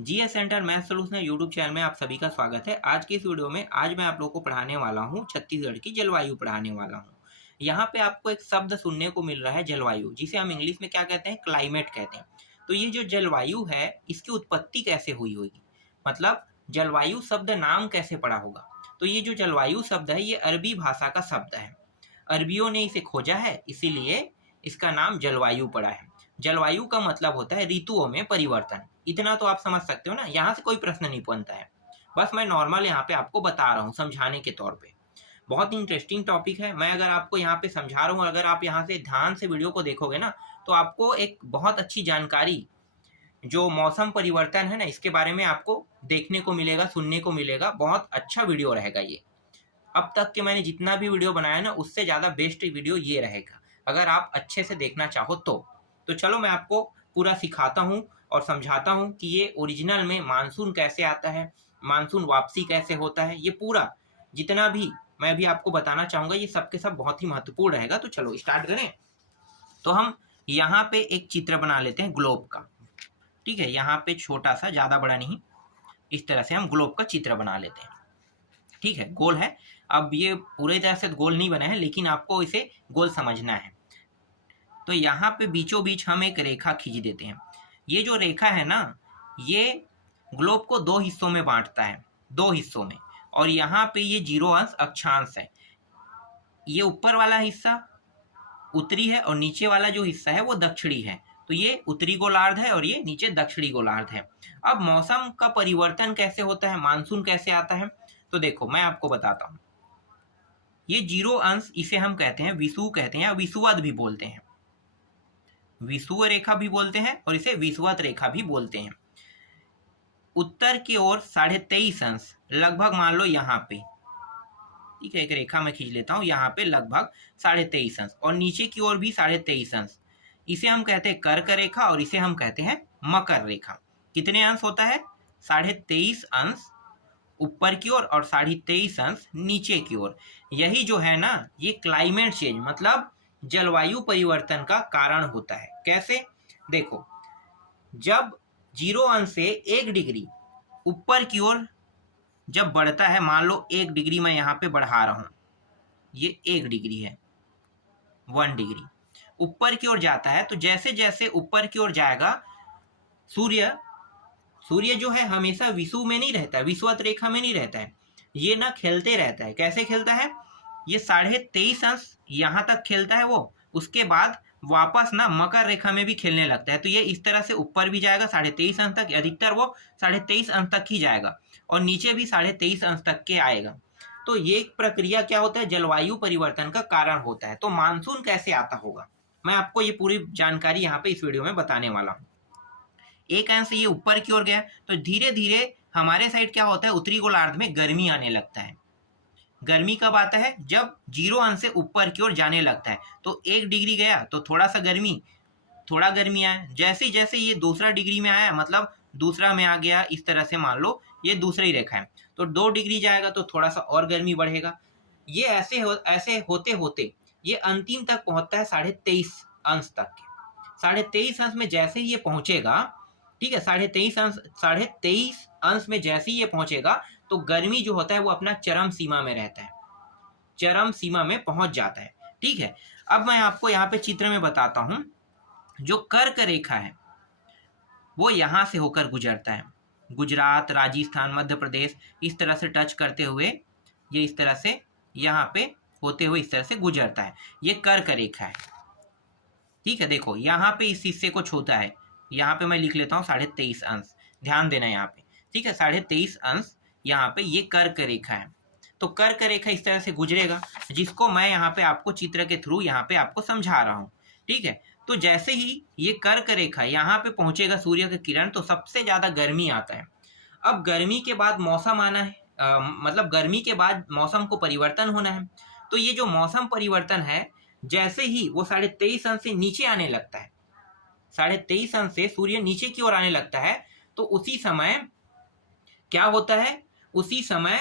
GS centre math solution YouTube channel में आप सभी का स्वागत है। आज की इस वीडियो में आज मैं आप लोगों को पढ़ाने वाला हूं, छत्तीसगढ़ की जलवायु पढ़ाने वाला हूं। यहाँ पे आपको एक शब्द सुनने को मिल रहा है जलवायु, जिसे हम इंग्लिश में क्या कहते हैं, क्लाइमेट कहते हैं। तो ये जो जलवायु है, इसकी उत्पत्ति कैसे हुई होगी, मतलब जलवायु शब्द नाम कैसे पड़ा होगा। तो ये जो जलवायु शब्द है, ये अरबी भाषा का शब्द है। अरबियों ने इसे खोजा है, इसीलिए इसका नाम जलवायु पड़ा है। जलवायु का मतलब होता है ऋतुओं में परिवर्तन। इतना तो आप समझ सकते हो ना, यहाँ से कोई प्रश्न नहीं बनता है। बस मैं नॉर्मल यहाँ पे आपको बता रहा हूँ समझाने के तौर पे। बहुत इंटरेस्टिंग टॉपिक है। मैं अगर आपको यहाँ पे समझा रहा हूँ, अगर आप यहाँ से ध्यान से वीडियो को देखोगे ना, तो आपको एक बहुत अच्छी जानकारी, जो मौसम परिवर्तन है ना, इसके बारे में आपको देखने को मिलेगा, सुनने को मिलेगा। बहुत अच्छा वीडियो रहेगा ये। अब तक के मैंने जितना भी वीडियो बनाया ना, उससे ज़्यादा बेस्ट वीडियो ये रहेगा, अगर आप अच्छे से देखना चाहो तो चलो मैं आपको पूरा सिखाता हूँ और समझाता हूँ कि ये ओरिजिनल में मानसून कैसे आता है, मानसून वापसी कैसे होता है। ये पूरा जितना भी मैं भी आपको बताना चाहूँगा, ये सब के सब बहुत ही महत्वपूर्ण रहेगा। तो चलो स्टार्ट करें। तो हम यहाँ पे एक चित्र बना लेते हैं ग्लोब का। ठीक है, यहाँ पे छोटा सा, ज़्यादा बड़ा नहीं, इस तरह से हम ग्लोब का चित्र बना लेते हैं। ठीक है, गोल है। अब ये पूरी तरह से गोल नहीं बना है, लेकिन आपको इसे गोल समझना है। तो यहाँ पे बीचों बीच हम एक रेखा खींच देते हैं। ये जो रेखा है ना, ये ग्लोब को दो हिस्सों में बांटता है, दो हिस्सों में। और यहाँ पे ये 0 अंश अक्षांश है। ये ऊपर वाला हिस्सा उत्तरी है और नीचे वाला जो हिस्सा है वो दक्षिणी है। तो ये उत्तरी गोलार्ध है और ये नीचे दक्षिणी गोलार्ध है। अब मौसम का परिवर्तन कैसे होता है, मानसून कैसे आता है, तो देखो मैं आपको बताता हूँ। ये 0 अंश, इसे हम कहते हैं विषुव कहते हैं, या विषुवत भी बोलते हैं। विषुव रेखा भी बोलते हैं और इसे विषुवत रेखा भी बोलते हैं। उत्तर की ओर 23.5 अंश, लगभग मान लो यहाँ पे, ठीक है, एक रेखा मैं खींच लेता हूँ, यहाँ पे लगभग 23.5 अंश, और नीचे की ओर भी 23.5 अंश। इसे हम कहते हैं कर्क रेखा और इसे हम कहते हैं मकर रेखा। कितने अंश होता है? 23.5 अंश ऊपर की ओर और 23.5 अंश नीचे की ओर। यही जो है ना, ये क्लाइमेट चेंज मतलब जलवायु परिवर्तन का कारण होता है। कैसे? देखो, जब 0 अंश से 1 डिग्री ऊपर की ओर जब बढ़ता है, मान लो 1 डिग्री मैं यहाँ पे बढ़ा रहा हूँ, ये 1 डिग्री है, 1 डिग्री ऊपर की ओर जाता है, तो जैसे जैसे ऊपर की ओर जाएगा, सूर्य जो है हमेशा विषुव में नहीं रहता है, विषुवत रेखा में नहीं रहता है। ये ना खेलते रहता है। कैसे खेलता है? ये 23.5 अंश यहाँ तक खेलता है वो, उसके बाद वापस ना मकर रेखा में भी खेलने लगता है। तो ये इस तरह से ऊपर भी जाएगा 23.5 अंश तक, अधिकतर वो 23.5 अंश तक ही जाएगा, और नीचे भी 23.5 अंश तक के आएगा। तो ये प्रक्रिया क्या होता है, जलवायु परिवर्तन का कारण होता है। तो मानसून कैसे आता होगा, मैं आपको ये पूरी जानकारी यहाँ पे इस वीडियो में बताने वाला हूँ। एक अंश ये ऊपर की ओर गया, तो धीरे धीरे हमारे साइड क्या होता है, उत्तरी गोलार्ध में गर्मी आने लगता है। गर्मी कब आता है? जब 0 अंश से ऊपर की ओर जाने लगता है। तो 1 डिग्री गया तो थोड़ा गर्मी आया। जैसे जैसे ये दूसरा डिग्री में आया, मतलब दूसरा में आ गया, इस तरह से मान लो ये दूसरी रेखा है, तो 2 डिग्री जाएगा तो थोड़ा सा और गर्मी बढ़ेगा। ये ऐसे होते होते ये अंतिम तक पहुंचता है 23.5 अंश तक के। 23.5 अंश में जैसे ही ये पहुंचेगा, ठीक है, 23.5 अंश में जैसे ही ये पहुंचेगा, तो गर्मी जो होता है वो अपना चरम सीमा में रहता है, चरम सीमा में पहुंच जाता है। ठीक है, अब मैं आपको यहाँ पे चित्र में बताता हूँ। जो कर्क रेखा है वो यहाँ से होकर गुजरता है, गुजरात, राजस्थान, मध्य प्रदेश, इस तरह से टच करते हुए ये इस तरह से यहाँ पे होते हुए इस तरह से गुजरता है। ये कर्क रेखा है। ठीक है, देखो यहाँ पे इस हिस्से को छूता है, यहाँ पे मैं लिख लेता हूँ 23.5 अंश, ध्यान देना यहाँ पे। ठीक है, 23.5 अंश यहाँ पे ये कर्क रेखा है। तो कर्क रेखा इस तरह से गुजरेगा, जिसको मैं यहाँ पे आपको चित्र के थ्रू यहाँ पे आपको समझा रहा हूँ। ठीक है, तो जैसे ही ये कर्क रेखा यहाँ पे पहुंचेगा सूर्य का किरण, तो सबसे ज्यादा गर्मी आता है। अब गर्मी के बाद मौसम आना है, मतलब गर्मी के बाद मौसम को परिवर्तन होना है। तो ये जो मौसम परिवर्तन है, जैसे ही वो 23.5 अंश से नीचे आने लगता है, 23.5 अंश से सूर्य नीचे की ओर आने लगता है, तो उसी समय क्या होता है, उसी समय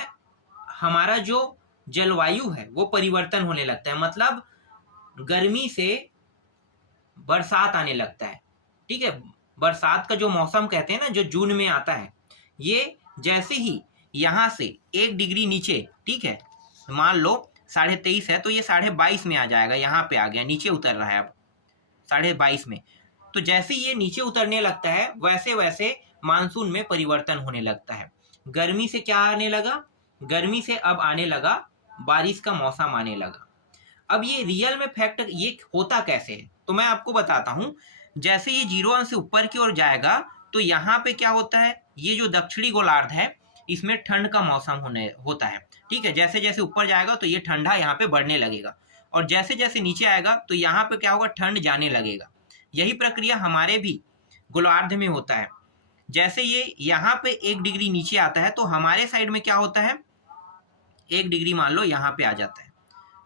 हमारा जो जलवायु है वो परिवर्तन होने लगता है। मतलब गर्मी से बरसात आने लगता है। ठीक है, बरसात का जो मौसम कहते हैं ना, जो जून में आता है, ये जैसे ही यहाँ से 1 डिग्री नीचे, ठीक है, मान लो 23.5 है तो ये 22.5 में आ जाएगा, यहाँ पे आ गया, नीचे उतर रहा है अब 22.5 में। तो जैसे ये नीचे उतरने लगता है वैसे वैसे मानसून में परिवर्तन होने लगता है। गर्मी से क्या आने लगा, गर्मी से अब आने लगा बारिश का मौसम आने लगा। अब ये रियल में फैक्ट ये होता कैसे है, तो मैं आपको बताता हूँ। जैसे ये 0 अंश से ऊपर की ओर जाएगा तो यहाँ पे क्या होता है, ये जो दक्षिणी गोलार्ध है इसमें ठंड का मौसम होता है, ठीक है। जैसे जैसे ऊपर जाएगा तो ये ठंडा यहाँ पे बढ़ने लगेगा, और जैसे जैसे नीचे आएगा तो यहाँ पे क्या होगा, ठंड जाने लगेगा। यही प्रक्रिया हमारे भी गोलार्ध में होता है। जैसे ये यहाँ पे 1 डिग्री नीचे आता है तो हमारे साइड में क्या होता है, 1 डिग्री मान लो यहाँ पे आ जाता है,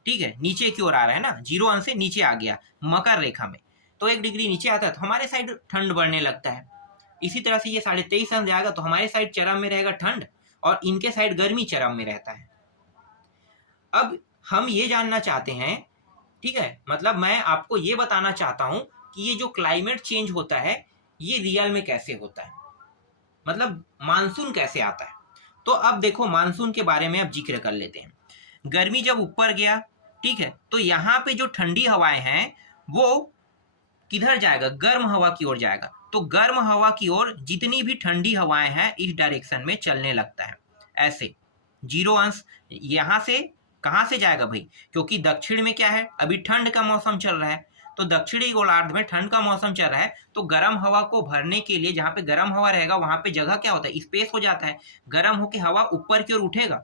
ठीक है, नीचे की ओर आ रहा है ना, 0 अंश से नीचे आ गया मकर रेखा में, तो 1 डिग्री नीचे आता है तो हमारे साइड ठंड बढ़ने लगता है। इसी तरह से ये 23.5 अंश जाएगा तो हमारे साइड चरम में रहेगा ठंड, और इनके साइड गर्मी चरम में रहता है। अब हम ये जानना चाहते हैं, ठीक है, मतलब मैं आपको ये बताना चाहता हूं कि ये जो क्लाइमेट चेंज होता है ये रियल में कैसे होता है, मतलब मानसून कैसे आता है। तो अब देखो मानसून के बारे में अब जिक्र कर लेते हैं। गर्मी जब ऊपर गया, ठीक है, तो यहाँ पे जो ठंडी हवाएं हैं वो किधर जाएगा, गर्म हवा की ओर जाएगा। तो गर्म हवा की ओर जितनी भी ठंडी हवाएं हैं इस डायरेक्शन में चलने लगता है। ऐसे 0 अंश यहाँ से कहाँ से जाएगा भाई, क्योंकि दक्षिण में क्या है, अभी ठंड का मौसम चल रहा है, तो दक्षिणी गोलार्ध में ठंड का मौसम चल रहा है, तो गर्म हवा को भरने के लिए जहाँ पे गर्म हवा रहेगा वहां पे जगह क्या होता है, स्पेस हो जाता है, गर्म होकर हवा ऊपर की ओर उठेगा।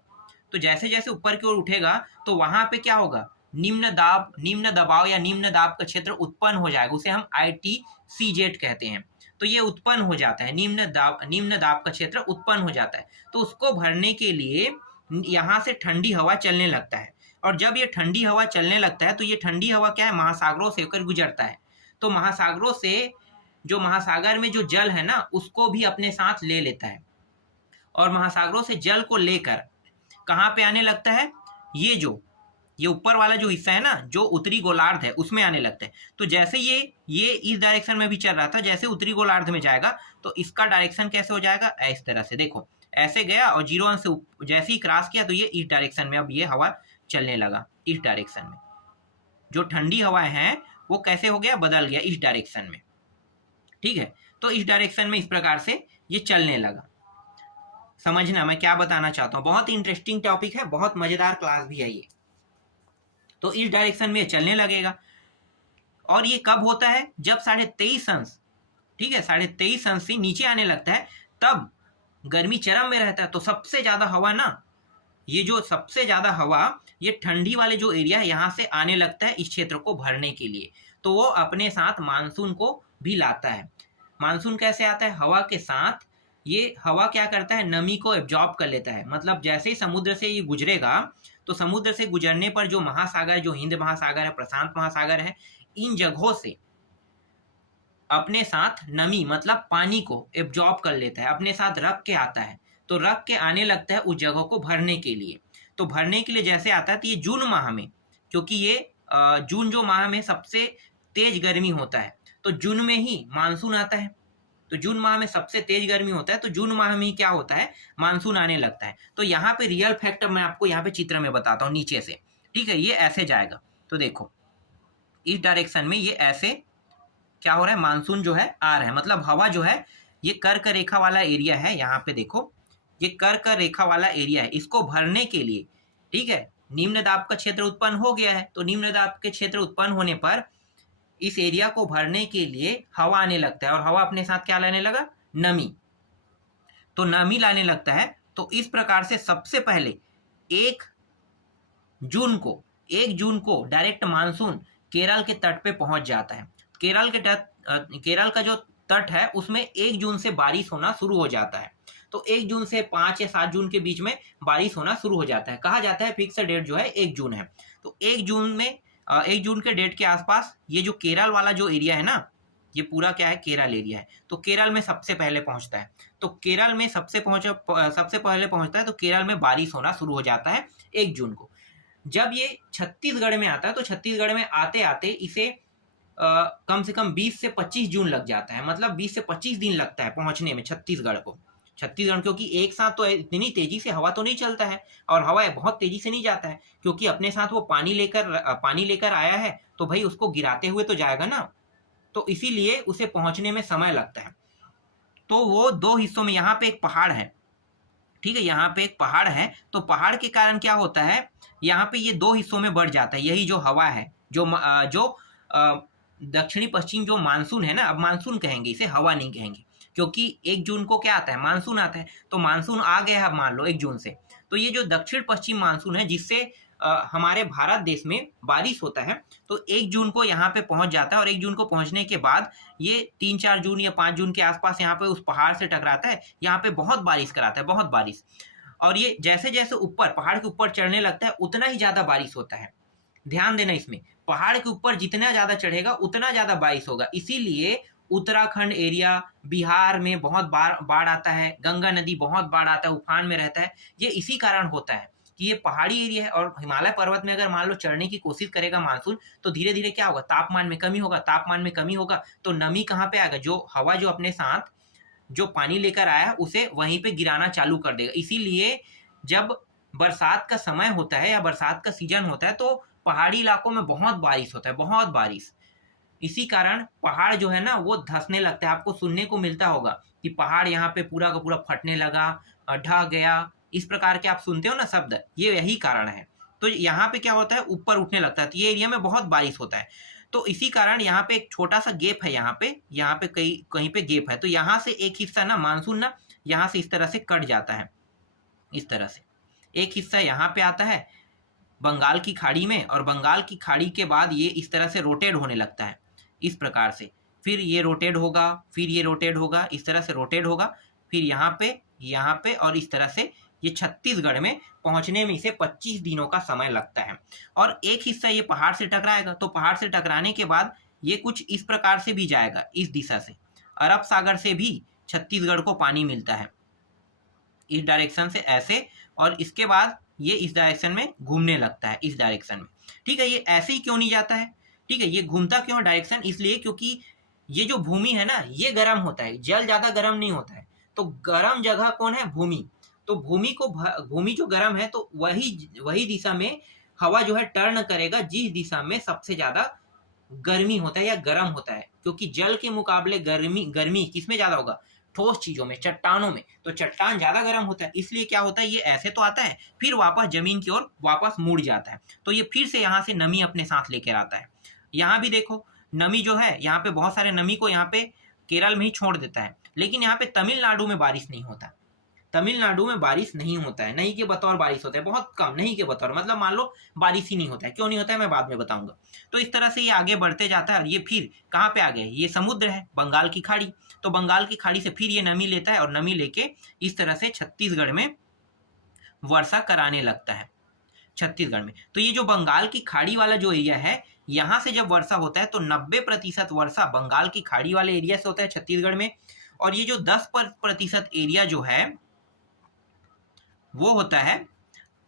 तो जैसे जैसे ऊपर की ओर उठेगा तो वहां पे क्या होगा, निम्न दबाव या निम्न दाब का क्षेत्र उत्पन्न हो जाएगा, उसे हम ITCZ कहते हैं। तो ये उत्पन्न हो जाता है, निम्न दाब का क्षेत्र उत्पन्न हो जाता है। तो उसको भरने के लिए यहाँ से ठंडी हवा चलने लगता है, और जब ये ठंडी हवा चलने लगता है तो ये ठंडी हवा क्या है, महासागरों से होकर गुजरता है। तो महासागरों से जो महासागर में जो जल है ना उसको भी अपने साथ ले लेता है, और महासागरों से जल को लेकर कहाँ पे आने लगता है, ये ऊपर वाला जो हिस्सा है ना, जो उत्तरी गोलार्ध है उसमें आने लगता है। तो जैसे ये इस डायरेक्शन में भी चल रहा था, जैसे उत्तरी गोलार्ध में जाएगा तो इसका डायरेक्शन कैसे हो जाएगा, इस तरह से देखो, ऐसे गया और 0 अंश से जैसे ही क्रॉस किया तो ये इस डायरेक्शन में अब ये हवा चलने लगा, इस डायरेक्शन में। जो ठंडी हवाएं हैं वो कैसे हो गया, बदल गया इस डायरेक्शन में, ठीक है। तो इस डायरेक्शन में इस प्रकार से ये चलने लगा। समझना मैं क्या बताना चाहता हूँ, बहुत इंटरेस्टिंग टॉपिक है, बहुत मजेदार क्लास भी है ये। तो इस डायरेक्शन में चलने लगेगा, और ये कब होता है, जब 23.5 अंश, ठीक है, 23.5 अंश से नीचे आने लगता है, तब गर्मी चरम में रहता है। तो सबसे ज्यादा हवा ना, ये जो सबसे ज्यादा हवा ये ठंडी वाले जो एरिया है यहाँ से आने लगता है इस क्षेत्र को भरने के लिए, तो वो अपने साथ मानसून को भी लाता है। मानसून कैसे आता है, हवा के साथ, ये हवा क्या करता है, नमी को एब्जॉर्ब कर लेता है। मतलब जैसे ही समुद्र से ये गुजरेगा तो समुद्र से गुजरने पर जो महासागर, जो हिंद महासागर है, प्रशांत महासागर है, इन जगहों से अपने साथ नमी मतलब पानी को एब्जॉर्ब कर लेता है, अपने साथ रख के आता है। तो रख के आने लगता है उस जगह को भरने के लिए। तो भरने के लिए जैसे आता है तो ये जून माह में, क्योंकि ये जून जो माह में सबसे तेज गर्मी होता है, तो जून में ही मानसून आता है। तो जून माह में सबसे तेज गर्मी होता है, तो जून माह में क्या होता है, मानसून आने लगता है। तो यहाँ पे रियल फैक्ट मैं आपको यहाँ पे चित्र में बताता हूँ नीचे से, ठीक है। ये ऐसे जाएगा, तो देखो इस डायरेक्शन में ये ऐसे क्या हो रहा है, मानसून जो है आ रहा है, मतलब हवा जो है ये कर्क रेखा वाला एरिया है, यहाँ पे देखो ये कर्क रेखा वाला एरिया है, इसको भरने के लिए, ठीक है, निम्न दाब का क्षेत्र उत्पन्न हो गया है। तो निम्न दाब के क्षेत्र उत्पन्न होने पर इस एरिया को भरने के लिए हवा आने लगता है, और हवा अपने साथ क्या लाने लगा, नमी। तो नमी लाने लगता है। तो इस प्रकार से सबसे पहले 1 जून को डायरेक्ट मानसून केरल के तट पे पहुंच जाता है। केरल का जो तट है उसमें 1 जून से बारिश होना शुरू हो जाता है। तो 1 जून से 5 या 7 जून के बीच में बारिश होना शुरू हो जाता है। कहा जाता है फिक्स डेट जो है 1 जून है। तो 1 जून के डेट के आसपास ये जो केरल वाला जो एरिया है ना, ये पूरा क्या है, केरल एरिया है। तो केरल में सबसे पहले पहुंचता है। तो केरल में सबसे पहले पहुंचता है तो केरल में बारिश होना शुरू हो जाता है 1 जून को। जब ये छत्तीसगढ़ में आता है तो छत्तीसगढ़ में आते आते इसे कम से कम 20 से 25 जून लग जाता है, मतलब 20 से 25 दिन लगता है पहुंचने में छत्तीसगढ़ को। छत्तीसगढ़, क्योंकि एक साथ तो इतनी तेजी से हवा तो नहीं चलता है, और हवा बहुत तेजी से नहीं जाता है, क्योंकि अपने साथ वो पानी लेकर आया है, तो भाई उसको गिराते हुए तो जाएगा ना, तो इसीलिए उसे पहुंचने में समय लगता है। तो वो दो हिस्सों में, यहाँ पे एक पहाड़ है, ठीक है, यहाँ पे एक पहाड़ है, तो पहाड़ के कारण क्या होता है, यहाँ पे ये दो हिस्सों में बढ़ जाता है। यही जो हवा है, जो दक्षिणी पश्चिम जो मानसून है ना, अब मानसून कहेंगे इसे, हवा नहीं कहेंगे, क्योंकि 1 जून को क्या आता है, मानसून आता है। तो मानसून आ गया है मान लो 1 जून से, तो ये जो दक्षिण पश्चिम मानसून है, जिससे हमारे भारत देश में बारिश होता है, तो 1 जून को यहाँ पे पहुंच जाता है, और 1 जून को पहुंचने के बाद ये 3-4 जून या 5 जून के आसपास यहाँ पे उस पहाड़ से टकराता है, यहाँ पे बहुत बारिश कराता है, बहुत बारिश। और ये जैसे जैसे ऊपर पहाड़ के ऊपर चढ़ने लगता है, उतना ही ज्यादा बारिश होता है। ध्यान देना इसमें, पहाड़ के ऊपर जितना ज्यादा चढ़ेगा उतना ज्यादा बारिश होगा। इसीलिए उत्तराखंड एरिया, बिहार में बहुत बाढ़ आता है, गंगा नदी बहुत बाढ़ आता है, उफान में रहता है। ये इसी कारण होता है कि ये पहाड़ी एरिया है, और हिमालय पर्वत में अगर मान लो चढ़ने की कोशिश करेगा मानसून, तो धीरे धीरे क्या होगा, तापमान में कमी होगा, तापमान में कमी होगा तो नमी कहाँ पे आएगा, जो हवा जो अपने साथ जो पानी लेकर आया उसे वहीं पे गिराना चालू कर देगा। इसीलिए जब बरसात का समय होता है या बरसात का सीजन होता है, तो पहाड़ी इलाकों में बहुत बारिश होता है, बहुत बारिश। इसी कारण पहाड़ जो है ना वो धंसने लगता है। आपको सुनने को मिलता होगा कि पहाड़ यहाँ पे पूरा का पूरा फटने लगा, ढह गया, इस प्रकार के आप सुनते हो ना शब्द, ये यही कारण है। तो यहाँ पे क्या होता है, ऊपर उठने लगता है, तो ये एरिया में बहुत बारिश होता है। तो इसी कारण यहाँ पे एक छोटा सा गेप है, यहाँ पे कहीं पे गेप है, तो यहाँ से एक हिस्सा ना मानसून ना यहाँ से इस तरह से कट जाता है, इस तरह से एक हिस्सा यहाँ पे आता है बंगाल की खाड़ी में, और बंगाल की खाड़ी के बाद ये इस तरह से रोटेट होने लगता है, इस प्रकार से। फिर ये रोटेट होगा, फिर ये रोटेट होगा, इस तरह से रोटेट होगा, फिर यहाँ पे, और इस तरह से ये छत्तीसगढ़ में पहुंचने में इसे 25 दिनों का समय लगता है। और एक हिस्सा ये पहाड़ से टकराएगा, तो पहाड़ से टकराने के बाद ये कुछ इस प्रकार से भी जाएगा, इस दिशा से, अरब सागर से भी छत्तीसगढ़ को पानी मिलता है, इस डायरेक्शन से ऐसे, और इसके बाद ये इस डायरेक्शन में घूमने लगता है, इस डायरेक्शन में। ठीक है, ये ऐसे ही क्यों नहीं जाता है, ठीक है, ये घूमता क्यों है डायरेक्शन, इसलिए क्योंकि ये जो भूमि है ना ये गर्म होता है, जल ज्यादा गर्म नहीं होता है, तो गर्म जगह कौन है, भूमि। तो भूमि जो गर्म है, तो वही दिशा में हवा जो है टर्न करेगा, जिस दिशा में सबसे ज्यादा गर्मी होता है या गर्म होता है, क्योंकि जल के मुकाबले गर्मी किसमें ज्यादा होगा, ठोस चीजों में, चट्टानों में। तो चट्टान ज्यादा गर्म होता है, इसलिए क्या होता है, ये ऐसे तो आता है, फिर वापस जमीन की ओर वापस मुड़ जाता है, तो ये फिर से यहाँ से नमी अपने साथ लेकर आता है। यहाँ भी देखो नमी जो है, यहाँ पे बहुत सारे नमी को यहाँ पे केरल में ही छोड़ देता है, लेकिन यहाँ पे तमिलनाडु में बारिश नहीं होता, तमिलनाडु में बारिश नहीं होता है, नहीं के बतौर बारिश होता है, बहुत कम, नहीं के बतौर, मतलब मान लो बारिश ही नहीं होता है। क्यों नहीं होता है मैं बाद में बताऊंगा। तो इस तरह से ये आगे बढ़ते जाता है, और ये फिर कहाँ पे आ गया, ये समुद्र है, बंगाल की खाड़ी, तो बंगाल की खाड़ी से फिर ये नमी लेता है, और नमी लेके इस तरह से छत्तीसगढ़ में वर्षा कराने लगता है, छत्तीसगढ़ में। तो ये जो बंगाल की खाड़ी वाला जो एरिया है, यहाँ से जब वर्षा होता है तो 90% वर्षा बंगाल की खाड़ी वाले एरिया से होता है छत्तीसगढ़ में, और ये जो 10% एरिया जो है वो होता है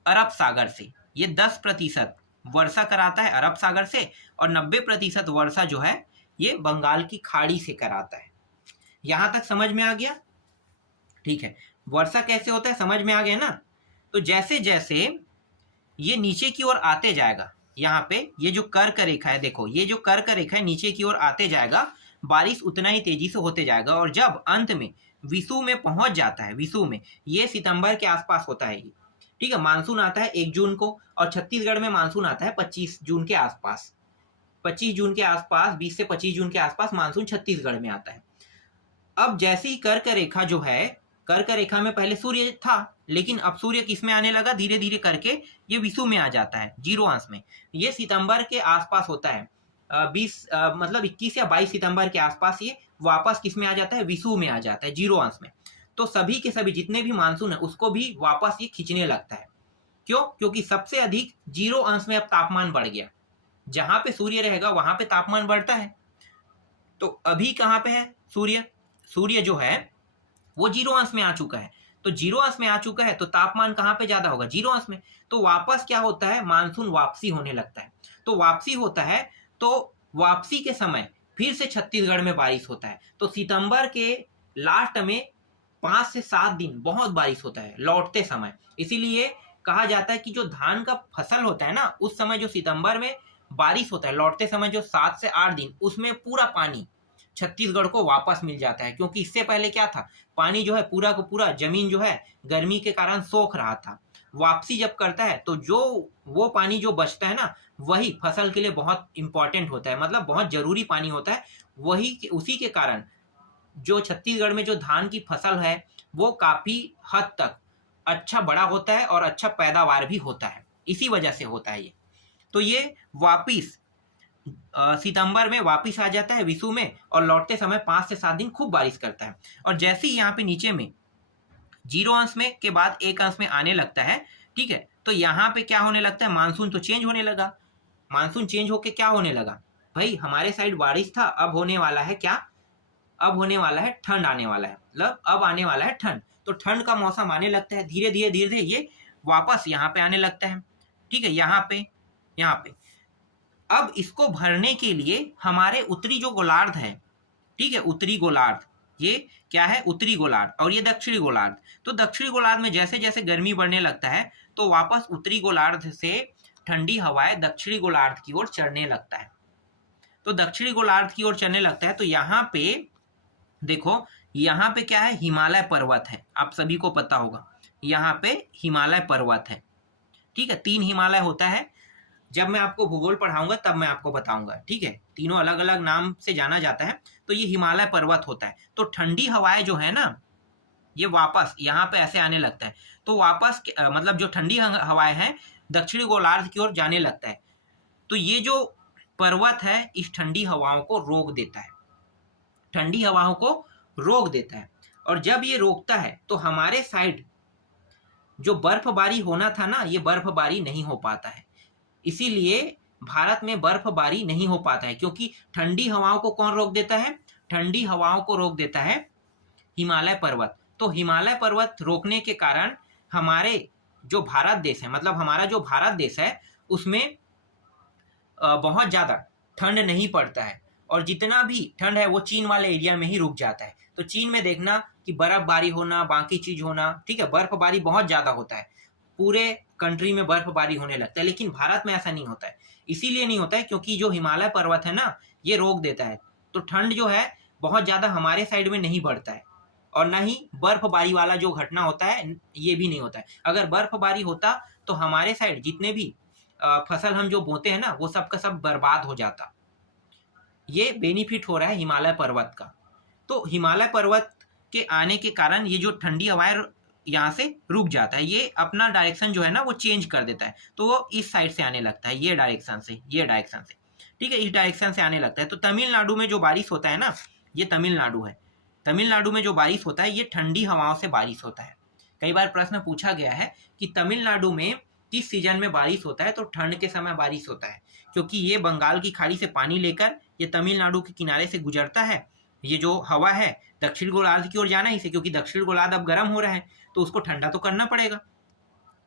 अरब सागर से। ये 10% वर्षा कराता है अरब सागर से, और 90% वर्षा जो है ये बंगाल की खाड़ी से कराता है। यहां तक समझ में आ गया, ठीक है। वर्षा कैसे होता है समझ में आ गया ना। तो जैसे जैसे ये नीचे की ओर आते जाएगा, यहाँ पे ये जो कर्क रेखा है, देखो ये जो कर्क रेखा है नीचे की ओर आते जाएगा, बारिश उतना ही तेजी से होते जाएगा, और जब अंत में विषु में पहुंच जाता है, विषु में ये सितंबर के आसपास होता है ये, ठीक है। मानसून आता है 1 जून को, और छत्तीसगढ़ में मानसून आता है 25 जून के आसपास, 25 जून के आसपास, 20 से 25 जून के आसपास मानसून छत्तीसगढ़ में आता है। अब जैसे ही कर्क रेखा जो है, कर्क रेखा में पहले सूर्य था, लेकिन अब सूर्य किस में आने लगा, धीरे धीरे करके ये विषु में आ जाता है, 0 अंश में। ये सितंबर के आसपास होता है, 21 या 22 सितंबर के आसपास ये वापस किस में आ जाता है, विषु में आ जाता है, 0 अंश में। तो सभी के सभी जितने भी मानसून है उसको भी वापस ये खींचने लगता है। क्यों? क्योंकि सबसे अधिक 0 अंश में अब तापमान बढ़ गया, जहां पे सूर्य रहेगा वहां पे तापमान बढ़ता है। तो अभी कहां पे है सूर्य जो है वो 0 अंश में आ चुका है, तो 0 अंश में आ चुका है, तो तापमान कहां पे ज्यादा होगा, 0 अंश में। तो वापस क्या होता है, मानसून वापसी होने लगता है। तो वापसी होता है तो वापसी के समय फिर से छत्तीसगढ़ में बारिश होता है। तो सितंबर के लास्ट में 5 से 7 दिन बहुत बारिश होता है लौटते समय। इसीलिए कहा जाता है कि जो धान का फसल होता है ना, उस समय जो सितंबर में बारिश होता है लौटते समय, जो 7 से 8 दिन, उसमें पूरा पानी छत्तीसगढ़ को वापस मिल जाता है। क्योंकि इससे पहले क्या था, पानी जो है पूरा को पूरा जमीन जो है गर्मी के कारण सोख रहा था। वापसी जब करता है तो जो वो पानी जो बचता है ना, वही फसल के लिए बहुत इंपॉर्टेंट होता है, मतलब बहुत जरूरी पानी होता है। वही उसी के कारण जो छत्तीसगढ़ में जो धान की फसल है वो काफी हद तक अच्छा बड़ा होता है और अच्छा पैदावार भी होता है। इसी वजह से होता है ये। तो ये वापिस सितंबर में वापिस आ जाता है विषु में, और लौटते समय 5 से 7 दिन खूब बारिश करता है। और जैसे ही यहाँ पे नीचे में 0 अंश में के बाद 1 अंश में आने लगता है, ठीक है, तो यहाँ पे क्या होने लगता है, मानसून तो चेंज होने लगा। मानसून चेंज होके क्या होने लगा भाई, हमारे साइड बारिश था, अब होने वाला है क्या, अब होने वाला है ठंड आने वाला है, मतलब अब आने वाला है ठंड। तो ठंड का मौसम आने लगता है, धीरे धीरे धीरे धीरे ये वापस यहाँ पे आने लगता है। ठीक है, यहाँ पे अब इसको भरने के लिए हमारे उत्तरी जो गोलार्ध है, ठीक है, उत्तरी गोलार्ध, ये क्या है, उत्तरी गोलार्ध, और ये दक्षिणी गोलार्ध। तो दक्षिणी गोलार्ध में जैसे जैसे गर्मी बढ़ने लगता है तो वापस उत्तरी गोलार्ध से ठंडी हवाएं दक्षिणी गोलार्ध की ओर चढ़ने लगता है। तो दक्षिणी गोलार्ध की ओर चलने लगता है। तो यहाँ पे देखो, यहाँ पे क्या है, हिमालय पर्वत है, आप सभी को पता होगा, यहाँ पे हिमालय पर्वत है। ठीक है, 3 हिमालय होता है। जब मैं आपको भूगोल पढ़ाऊंगा तब मैं आपको बताऊंगा, ठीक है, तीनों अलग अलग नाम से जाना जाता है। तो ये हिमालय पर्वत होता है। तो ठंडी हवाएं जो है ना, ये वापस यहाँ पे ऐसे आने लगता है। तो वापस मतलब जो ठंडी हवाएं हैं दक्षिणी गोलार्ध की ओर जाने लगता है। तो ये जो पर्वत है इस ठंडी हवाओं को रोक देता है, ठंडी हवाओं को रोक देता है। और जब ये रोकता है तो हमारे साइड जो बर्फबारी होना था ना, ये बर्फबारी नहीं हो पाता है। इसीलिए भारत में बर्फबारी नहीं हो पाता है, क्योंकि ठंडी हवाओं को कौन रोक देता है, ठंडी हवाओं को रोक देता है हिमालय पर्वत। तो हिमालय पर्वत रोकने के कारण हमारे जो भारत देश है, मतलब हमारा जो भारत देश है, उसमें बहुत ज़्यादा ठंड नहीं पड़ता है। और जितना भी ठंड है वो चीन वाले एरिया में ही रुक जाता है। तो चीन में देखना कि बर्फबारी होना, बाकी चीज होना, ठीक है, बर्फबारी बहुत ज़्यादा होता है, पूरे कंट्री में बर्फबारी होने लगता है। लेकिन भारत में ऐसा नहीं होता है। इसीलिए नहीं होता है क्योंकि जो हिमालय पर्वत है ना, ये रोक देता है। तो ठंड जो है बहुत ज़्यादा हमारे साइड में नहीं बढ़ता है, और ना ही बर्फबारी वाला जो घटना होता है ये भी नहीं होता है। अगर बर्फबारी होता तो हमारे साइड जितने भी फसल हम जो बोते हैं ना, वो सब का सब बर्बाद हो जाता। ये बेनिफिट हो रहा है हिमालय पर्वत का। तो हिमालय पर्वत के आने के कारण ये जो ठंडी हवाएं यहाँ से रुक जाता है, ये अपना डायरेक्शन जो है ना वो चेंज कर देता है। तो वो इस साइड से आने लगता है, ये डायरेक्शन से, ये डायरेक्शन से, ठीक है, इस डायरेक्शन से आने लगता है। तो तमिलनाडु में जो बारिश होता है ना, ये तमिलनाडु है, तमिलनाडु में जो बारिश होता है ये ठंडी हवाओं से बारिश होता है। कई बार प्रश्न पूछा गया है कि तमिलनाडु में किस सीजन में बारिश होता है, तो ठंड के समय बारिश होता है, क्योंकि ये बंगाल की खाड़ी से पानी लेकर ये तमिलनाडु के किनारे से गुजरता है। ये जो हवा है दक्षिण गोलार्ध की ओर जाना ही से, क्योंकि दक्षिण गोलार्ध अब गर्म हो रहा है तो उसको ठंडा तो करना पड़ेगा।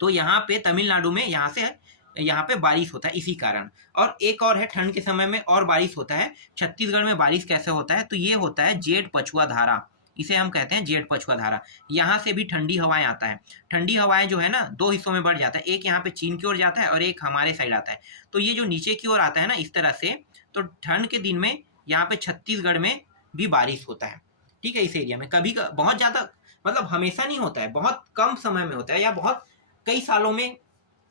तो यहाँ पे तमिलनाडु में यहाँ पे बारिश होता है इसी कारण। और एक और है, ठंड के समय में और बारिश होता है। छत्तीसगढ़ में बारिश कैसे होता है, तो ये होता है जेठ पछुआ धारा, इसे हम कहते हैं जेठ पछुआ धारा। यहाँ से भी ठंडी हवाएं आता है। ठंडी हवाएं जो है ना 2 हिस्सों में बढ़ जाता है, एक यहाँ पे चीन की ओर जाता है और एक हमारे साइड आता है। तो ये जो नीचे की ओर आता है ना इस तरह से, तो ठंड के दिन में यहाँ पे छत्तीसगढ़ में भी बारिश होता है, ठीक है, इस एरिया में। कभी बहुत ज़्यादा, मतलब हमेशा नहीं होता है, बहुत कम समय में होता है, या बहुत कई सालों में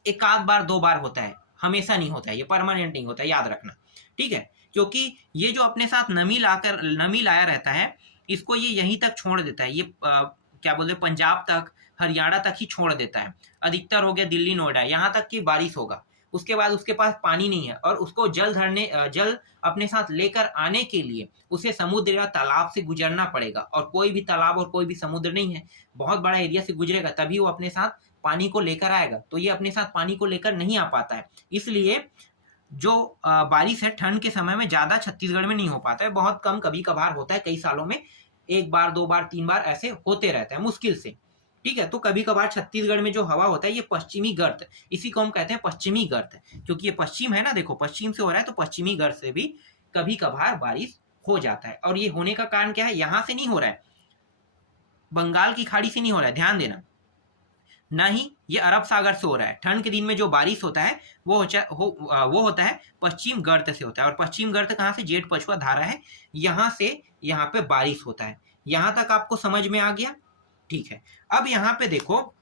1 आध बार 2 बार होता है, हमेशा नहीं होता है, ये परमानेंट नहीं होता है, याद रखना, ठीक है। क्योंकि ये जो अपने साथ नमी लाया रहता है, इसको ये यहीं तक छोड़ देता है, ये क्या बोलते हैं, पंजाब तक, हरियाणा तक ही छोड़ देता है। अधिकतर हो गया दिल्ली नोएडा, यहाँ तक की बारिश होगा। उसके बाद उसके पास पानी नहीं है, और उसको जल अपने साथ लेकर आने के लिए उसे समुद्र या तालाब से गुजरना पड़ेगा। और कोई भी तालाब और कोई भी समुद्र नहीं है, बहुत बड़ा एरिया से गुजरेगा तभी वो अपने साथ पानी को लेकर आएगा। तो ये अपने साथ पानी को लेकर नहीं आ पाता है। इसलिए जो बारिश है ठंड के समय में ज़्यादा छत्तीसगढ़ में नहीं हो पाता है, बहुत कम, कभी कभार होता है, कई सालों में 1 बार 2 बार 3 बार ऐसे होते रहता है, मुश्किल से, ठीक है। तो कभी कभार छत्तीसगढ़ में जो हवा होता है ये पश्चिमी गर्त, इसी को हम कहते हैं पश्चिमी गर्त, क्योंकि ये पश्चिम है ना, देखो पश्चिम से हो रहा है, तो पश्चिमी गर्त से भी कभी कभार बारिश हो जाता है। और ये होने का कारण क्या है, यहां से नहीं हो रहा है, बंगाल की खाड़ी से नहीं हो रहा है, ध्यान देना, ना ही ये अरब सागर से हो रहा है। ठंड के दिन में जो बारिश होता है वो होता है पश्चिम गर्त से होता है। और पश्चिम गर्त कहाँ से, जेठ पछुआ धारा है, यहाँ से यहाँ पे बारिश होता है। यहाँ तक आपको समझ में आ गया? ठीक है। अब यहाँ पे देखो,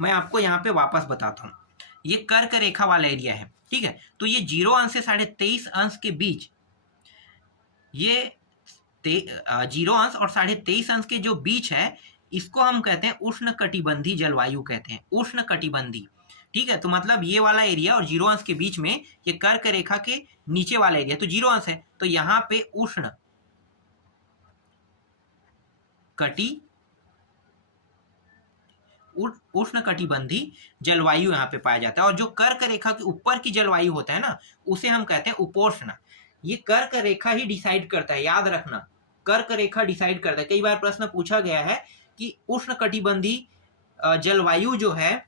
मैं आपको यहाँ पे वापस बताता हूँ। ये कर्क रेखा वाला एरिया है, ठीक है। तो ये 0 अंश से 23.5 अंश के बीच, ये 0 अंश और 23.5 अंश के जो बीच है, इसको हम कहते हैं उष्ण कटिबंधी जलवायु कहते हैं, उष्ण कटिबंधी। ठीक है। तो मतलब ये वाला एरिया और 0 अंश के बीच में, ये कर्क रेखा के नीचे वाला एरिया तो 0 अंश है, तो यहाँ पे उष्ण कटिबंधी जलवायु यहाँ पे पाया जाता है। और जो कर्क रेखा के ऊपर की जलवायु होता है ना, उसे हम कहते हैं उपोष्ण। ये कर्क रेखा ही डिसाइड करता है, याद रखना, कर्क रेखा डिसाइड करता है। कई बार प्रश्न पूछा गया है कि उष्ण कटिबंधी जलवायु जो है,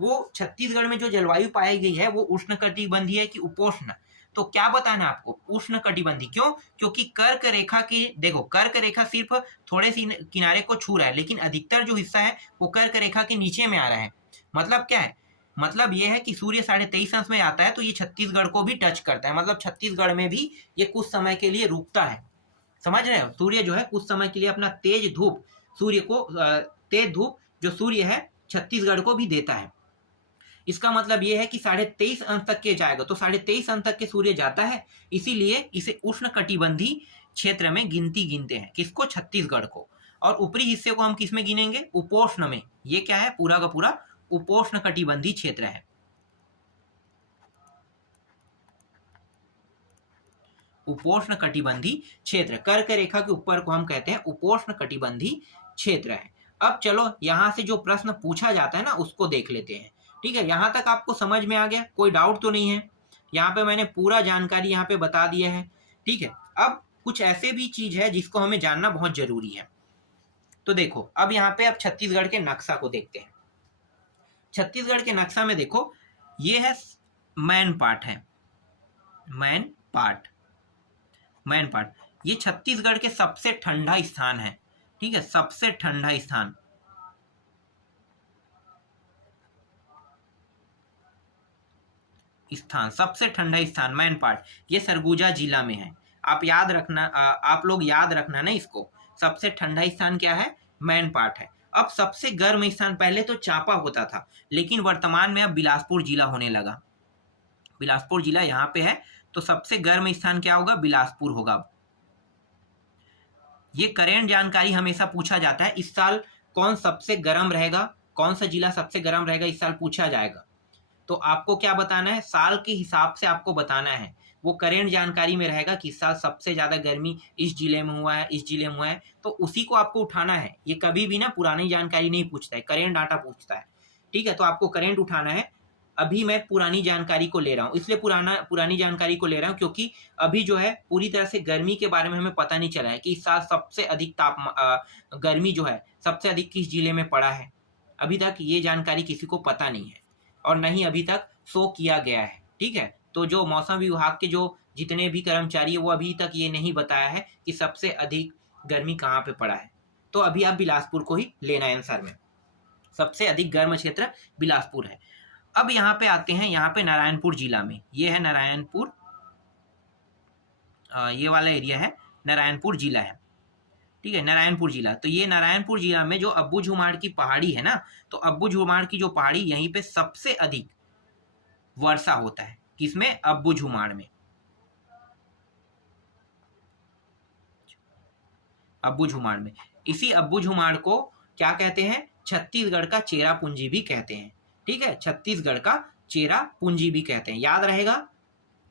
वो छत्तीसगढ़ में जो जलवायु पाई गई है वो उष्ण कटिबंधी है कि उपोष्ण। तो क्या बताना है आपको, उष्ण कटिबंधी। क्यों? क्योंकि कर्क रेखा की, देखो कर्क रेखा सिर्फ थोड़े सी किनारे को छू रहा है, लेकिन अधिकतर जो हिस्सा है वो कर्क रेखा के नीचे में आ रहा है। मतलब क्या है, मतलब ये है कि सूर्य 23.5 अंश में आता है तो ये छत्तीसगढ़ को भी टच करता है, मतलब छत्तीसगढ़ में भी ये कुछ समय के लिए रुकता है। समझ रहे हो? सूर्य जो है कुछ समय के लिए अपना तेज धूप, सूर्य को तेज धूप जो सूर्य है छत्तीसगढ़ को भी देता है। इसका मतलब यह है कि 23.5 अंश तक के जाएगा, तो 23.5 अंश तक के सूर्य जाता है, इसीलिए इसे उष्ण कटिबंधी क्षेत्र में गिनते हैं। किसको? छत्तीसगढ़ को। और ऊपरी हिस्से को हम किस में गिनेंगे? उपोष्ण में। ये क्या है? पूरा का पूरा उपोष्ण कटिबंधी क्षेत्र है। उपोष्ण कटिबंधी क्षेत्र, कर्क रेखा के ऊपर को हम कहते हैं उपोष्ण कटिबंधी क्षेत्र है। अब चलो यहां से जो प्रश्न पूछा जाता है ना, उसको देख लेते हैं। ठीक है, यहां तक आपको समझ में आ गया? कोई डाउट तो नहीं है? यहाँ पे मैंने पूरा जानकारी यहाँ पे बता दिया है। ठीक है। अब कुछ ऐसे भी चीज है जिसको हमें जानना बहुत जरूरी है। तो देखो, अब यहाँ पे अब छत्तीसगढ़ के नक्शा को देखते हैं। छत्तीसगढ़ के नक्शा में देखो, ये है मैन पार्ट है, मैन पार्ट। ये छत्तीसगढ़ के सबसे ठंडा स्थान है। ठीक है, सबसे ठंडा स्थान सबसे ठंडा स्थान मैन पार्ट, ये सरगुजा जिला में है। आप याद रखना, आप लोग याद रखना ना इसको। सबसे ठंडा स्थान क्या है? मैन पार्ट है। अब सबसे गर्म स्थान पहले तो चांपा होता था, लेकिन वर्तमान में अब बिलासपुर जिला होने लगा। बिलासपुर जिला यहाँ पे है, तो सबसे गर्म स्थान क्या होगा? बिलासपुर होगा। ये करेंट जानकारी हमेशा पूछा जाता है। इस साल कौन सबसे गर्म रहेगा, कौन सा जिला सबसे गर्म रहेगा, इस साल पूछा जाएगा। तो आपको क्या बताना है? साल के हिसाब से आपको बताना है। वो करेंट जानकारी में रहेगा कि इस साल सबसे ज्यादा गर्मी इस जिले में हुआ है, इस जिले में हुआ है, तो उसी को आपको उठाना है। ये कभी भी ना पुरानी जानकारी नहीं पूछता है, करेंट डाटा पूछता है। ठीक है, तो आपको करेंट उठाना है। अभी मैं पुरानी जानकारी को ले रहा हूँ, इसलिए पुरानी जानकारी को ले रहा हूँ क्योंकि अभी जो है पूरी तरह से गर्मी के बारे में हमें पता नहीं चला है कि इस साल सबसे अधिक गर्मी जो है सबसे अधिक किस जिले में पड़ा है। अभी तक ये जानकारी किसी को पता नहीं है और नहीं अभी तक शो किया गया है। ठीक है, तो जो मौसम विभाग के जो जितने भी कर्मचारी है वो अभी तक ये नहीं बताया है कि सबसे अधिक गर्मी कहाँ पे पड़ा है। तो अभी आप बिलासपुर को ही लेना है आंसर में। सबसे अधिक गर्म क्षेत्र बिलासपुर है। अब यहाँ पे आते हैं, यहाँ पे नारायणपुर जिला में, ये है नारायणपुर, ये वाला एरिया है, नारायणपुर जिला है। ठीक है, नारायणपुर जिला। तो ये नारायणपुर जिला में जो अब्बू झुमाड़ की पहाड़ी है ना, तो अब्बू झुमाड़ की जो पहाड़ी, यहीं पे सबसे अधिक वर्षा होता है। किसमें? अब्बू झुमाड़ में। अब्बू झुमाड़ में। इसी अब्बू झुमाड़ को क्या कहते हैं? छत्तीसगढ़ का चेरा पूंजी भी कहते हैं। ठीक है, छत्तीसगढ़ का चेरा पूंजी भी कहते हैं, याद रहेगा।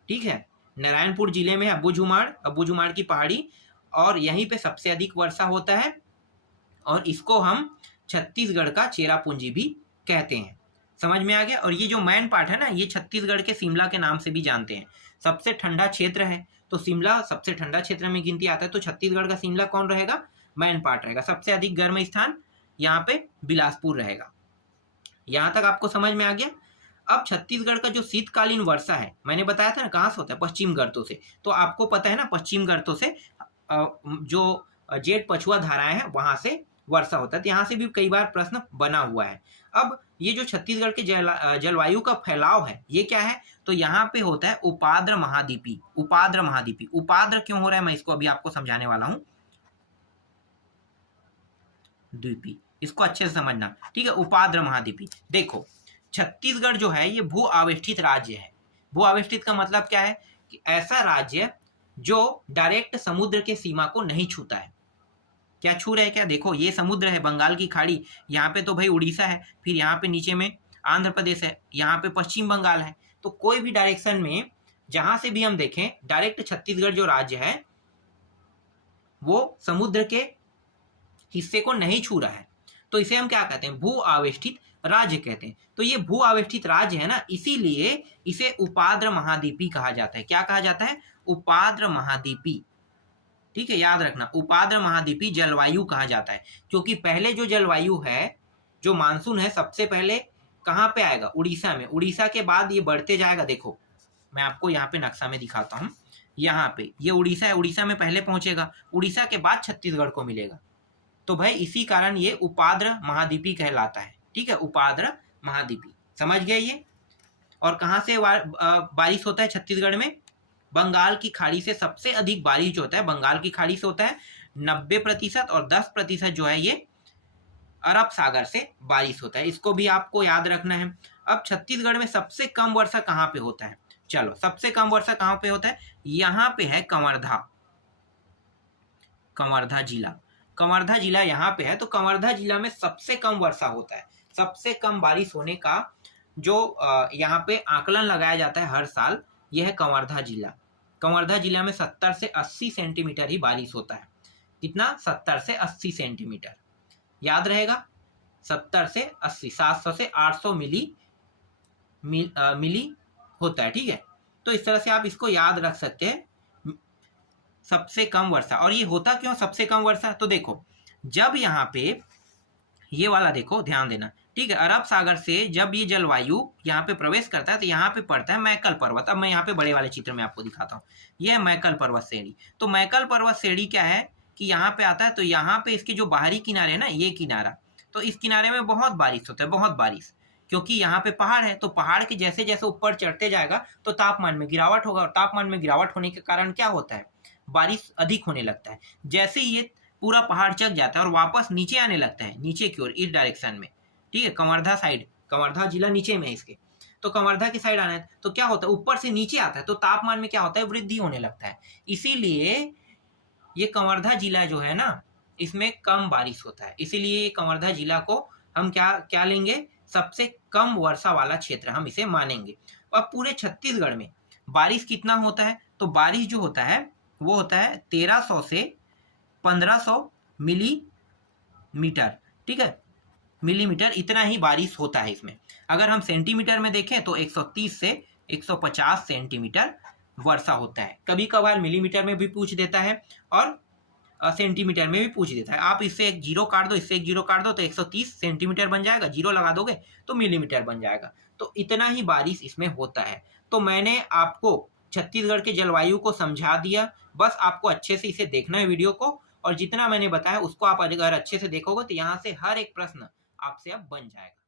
ठीक है, नारायणपुर जिले में अब्बू झुमाड़ की पहाड़ी, और यहीं पे सबसे अधिक वर्षा होता है, और इसको हम छत्तीसगढ़ का चेरा पूंजी भी कहते हैं। समझ में आ गया? और ये जो मैन पार्ट है ना, ये छत्तीसगढ़ के शिमला के नाम से भी जानते हैं। सबसे ठंडा क्षेत्र है, तो शिमला सबसे ठंडा क्षेत्र में गिनती आता है, तो छत्तीसगढ़ का शिमला कौन रहेगा? मैन पार्ट रहेगा। सबसे अधिक गर्म स्थान यहाँ पे बिलासपुर रहेगा। यहाँ तक आपको समझ में आ गया? अब छत्तीसगढ़ का जो शीतकालीन वर्षा है, मैंने बताया था ना कहाँ से होता है, पश्चिम गर्तों से। तो आपको पता है ना पश्चिम गर्तों से जो जेठ पछुआ धाराएं हैं वहां से वर्षा होता है। तो यहाँ से भी कई बार प्रश्न बना हुआ है। अब ये जो छत्तीसगढ़ के जलवायु का फैलाव है ये क्या है, तो यहाँ पे होता है उपाद्र महाद्वीपी। उपाद्र महाद्वीपी, उपाद्र क्यों हो रहा है मैं इसको अभी आपको समझाने वाला हूँ। द्वीपी, इसको अच्छे से समझना, ठीक है। उपाद्र महाद्वीपी, देखो छत्तीसगढ़ जो है ये भू आवेष्टित राज्य है। भू आवेष्टित का मतलब क्या है कि ऐसा राज्य जो डायरेक्ट समुद्र के सीमा को नहीं छूता है। क्या छू रहे हैं क्या, देखो ये समुद्र है, बंगाल की खाड़ी, यहाँ पे तो भाई उड़ीसा है, फिर यहाँ पे नीचे में आंध्र प्रदेश है, यहाँ पे पश्चिम बंगाल है। तो कोई भी डायरेक्शन में जहां से भी हम देखें डायरेक्ट छत्तीसगढ़ जो राज्य है वो समुद्र के हिस्से को नहीं छू रहा है। तो इसे हम क्या कहते हैं, भू आवेष्टित राज्य कहते हैं। तो ये भू आवेष्टित राज्य है ना, इसीलिए इसे उपाद्र महाद्वीपी कहा जाता है। क्या कहा जाता है, उपाद्र महाद्वीपी, ठीक है, याद रखना उपाद्र महाद्वीपी जलवायु कहा जाता है। क्योंकि पहले जो जलवायु है, जो मानसून है, सबसे पहले कहाँ पे आएगा, उड़ीसा में। उड़ीसा के बाद ये बढ़ते जाएगा। देखो मैं आपको यहाँ पे नक्शा में दिखाता हूँ, यहाँ पे ये उड़ीसा है, उड़ीसा में पहले पहुंचेगा, उड़ीसा के बाद छत्तीसगढ़ को मिलेगा। तो भाई इसी कारण ये उपाद्र महाद्वीपी कहलाता है, ठीक है, उपाद्र महाद्वीपी, समझ गए ये। और कहाँ से बारिश होता है छत्तीसगढ़ में, बंगाल की खाड़ी से सबसे अधिक बारिश जो होता है बंगाल की खाड़ी से होता है 90%, और 10% जो है ये अरब सागर से बारिश होता है। इसको भी आपको याद रखना है। अब छत्तीसगढ़ में सबसे कम वर्षा कहाँ पे होता है, चलो सबसे कम वर्षा कहाँ पे होता है, यहाँ पे है कवर्धा, कवर्धा जिला। कवर्धा जिला यहाँ पे है, तो कवर्धा जिला में सबसे कम वर्षा होता है। सबसे कम बारिश होने का जो यहाँ पे आकलन लगाया जाता है हर साल, यह है कवर्धा जिला। कवर्धा जिला में 70 से 80 सेंटीमीटर ही बारिश होता है। कितना, 70 से 80 सेंटीमीटर, याद रहेगा, 70 से 80, 700 से 800 मिली होता है, ठीक है। तो इस तरह से आप इसको याद रख सकते हैं, सबसे कम वर्षा। और ये होता क्यों सबसे कम वर्षा, तो देखो जब यहाँ पे ये वाला देखो ध्यान देना, ठीक है, अरब सागर से जब ये जलवायु यहाँ पे प्रवेश करता है तो यहाँ पे पड़ता है मैकल पर्वत। अब मैं यहाँ पे बड़े वाले चित्र में आपको दिखाता हूँ, ये है मैकल पर्वत श्रेणी। तो मैकल पर्वत श्रेणी क्या है कि यहाँ पे आता है, तो यहाँ पे इसके जो बाहरी किनारे है ना, ये किनारा, तो इस किनारे में बहुत बारिश होता है, बहुत बारिश, क्योंकि यहाँ पे पहाड़ है। तो पहाड़ के जैसे जैसे ऊपर चढ़ते जाएगा तो तापमान में गिरावट होगा, और तापमान में गिरावट होने के कारण क्या होता है, बारिश अधिक होने लगता है। जैसे ये पूरा पहाड़ चढ़ जाता है और वापस नीचे आने लगता है, नीचे की ओर, इस डायरेक्शन में, ठीक है, कवर्धा साइड, कवर्धा जिला नीचे में है इसके, तो कवर्धा की साइड आना है तो क्या होता है, ऊपर से नीचे आता है तो तापमान में क्या होता है, वृद्धि होने लगता है। इसीलिए ये कवर्धा जिला जो है ना, इसमें कम बारिश होता है। इसीलिए कवर्धा जिला को हम क्या लेंगे, सबसे कम वर्षा वाला क्षेत्र हम इसे मानेंगे। अब पूरे छत्तीसगढ़ में बारिश कितना होता है, तो बारिश जो होता है वो होता है 1300 से 1500 मिलीमीटर, ठीक है, मिलीमीटर, इतना ही बारिश होता है इसमें। अगर हम सेंटीमीटर में देखें तो 130 से 150 सेंटीमीटर वर्षा होता है। कभी कभार मिलीमीटर में भी पूछ देता है और सेंटीमीटर में भी पूछ देता है। आप इससे एक जीरो काट दो, इससे एक जीरो काट दो, तो 130 सेंटीमीटर बन जाएगा, जीरो लगा दोगे तो मिलीमीटर बन जाएगा। तो इतना ही बारिश इसमें होता है। तो मैंने आपको छत्तीसगढ़ के जलवायु को समझा दिया, बस आपको अच्छे से इसे देखना है वीडियो को, और जितना मैंने बताया उसको आप अगर अच्छे से देखोगे तो यहाँ से हर एक प्रश्न आपसे अब बन जाएगा।